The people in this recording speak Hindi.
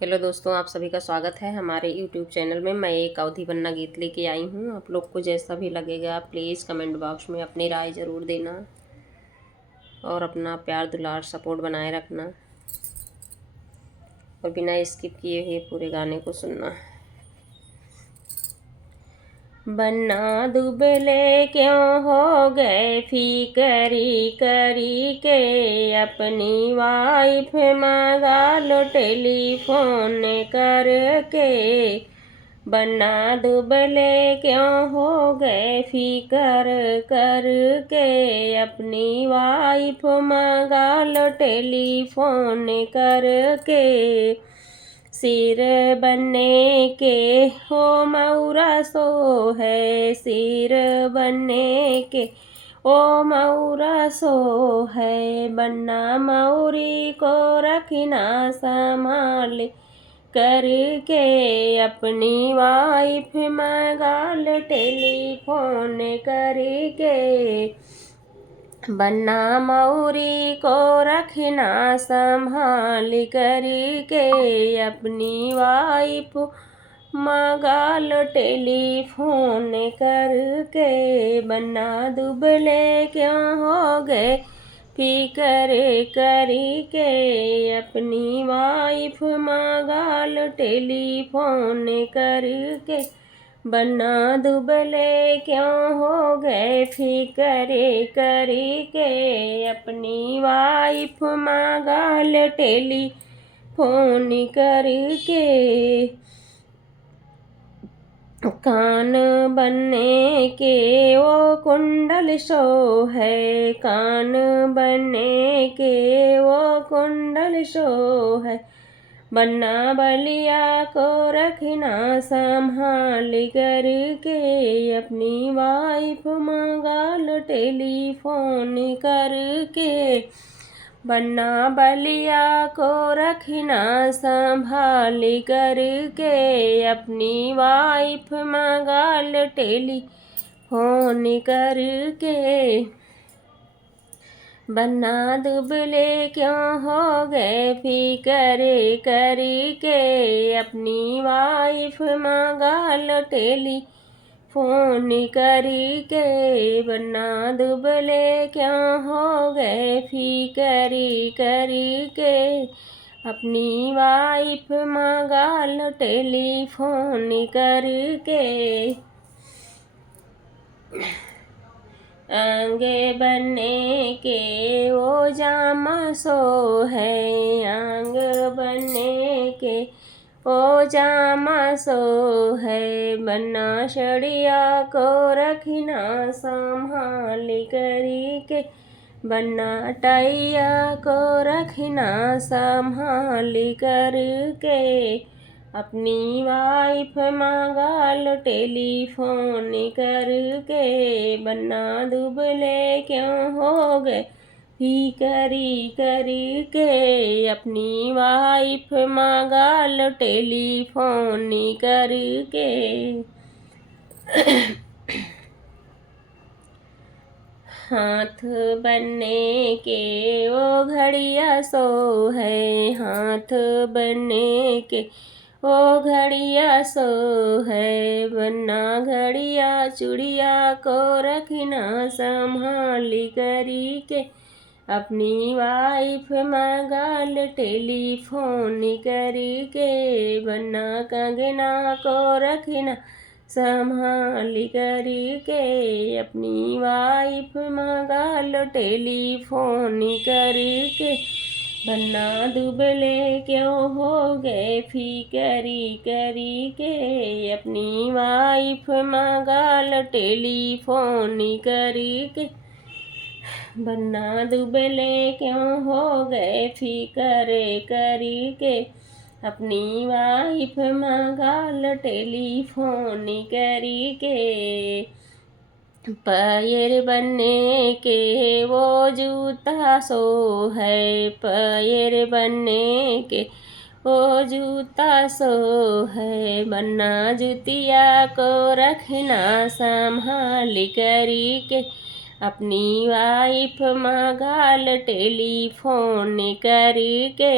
हेलो दोस्तों, आप सभी का स्वागत है हमारे यूट्यूब चैनल में। मैं एक अवधि बन्ना गीत लेके आई हूँ। आप लोग को जैसा भी लगेगा प्लीज़ कमेंट बॉक्स में अपनी राय ज़रूर देना और अपना प्यार दुलार सपोर्ट बनाए रखना और बिना स्किप किए हुए पूरे गाने को सुनना। बन्ना दुबले क्यों हो गए फिकरी करी के, अपनी वाइफ मंगा लो टेलीफोन करके। बन्ना दुबले क्यों हो गए फिकर करके, अपनी वाइफ मंगा लो टेलीफोन करके। सिर बनने के हो मऊरा सो है, सिर बनने के ओ मऊरा सो है। बन्ना मऊरी को रखना संभाल करके, अपनी वाइफ मंगाल टेलीफोन करके। बन्ना मऊरी को रखना संभाल करके, अपनी वाइफ मंगाल टेलीफोन करके। बन्ना दुबले क्यों हो गए फिकर करी के, अपनी वाइफ मंगाल टेलीफोन करके। बन्ना दुबले क्यों हो गए फिकर करी के, अपनी वाइफ मंगाल टेलीफोन करके। कान बनने के वो कुंडल शो है, कान बनने के वो कुंडल शो है। बन्ना बलिया को रखना संभाल करके, अपनी वाइफ मंगाल टेलीफोन करके। बन्ना बलिया को रखना संभाल करके, अपनी वाइफ मंगाल टेलीफोन करके। बन्ना दुबले क्यों हो गए फिकर करी के, अपनी वाइफ मंगाल टेलीफोन करी के। बन्ना दुबले क्यों हो गए फिकर करी के, अपनी वाइफ मंगाल टेलीफोन करके। आंगे बनने के वो जामा सो है, आंग बनने के ओ जामा सो है। बन्ना शड़िया को रखना संभाल करी के, बन्ना टाइया को रखना संभाल करके। अपनी वाइफ मंगाल टेलीफोन करके। बन्ना दुबले क्यों हो गए फिकरी करी के, अपनी वाइफ मंगाल टेलीफोन करके। हाथ बनने के वो घड़िया सो है, हाथ बनने के ओ घड़िया सो है। बन्ना घड़िया चूड़िया को रखना संभाल करी के, अपनी वाइफ मंगाल टेलीफोन करी के। बन्ना कंगना को रखना संभाल करी के, अपनी वाइफ मंगाल टेलीफोन करी के। बन्ना दुबले क्यों हो गए फिकरी करी के, अपनी वाइफ मंगाल टेलीफोन करी के। बन्ना दुबले क्यों हो गए फिकर करी के, अपनी वाइफ मंगाल टेलीफोन करी के। पैर बनने के वो जूता सो है, पैर बनने के वो जूता सो है। बन्ना जुतिया को रखना संभाल करी के, अपनी वाइफ मंगाल टेलीफोन करके।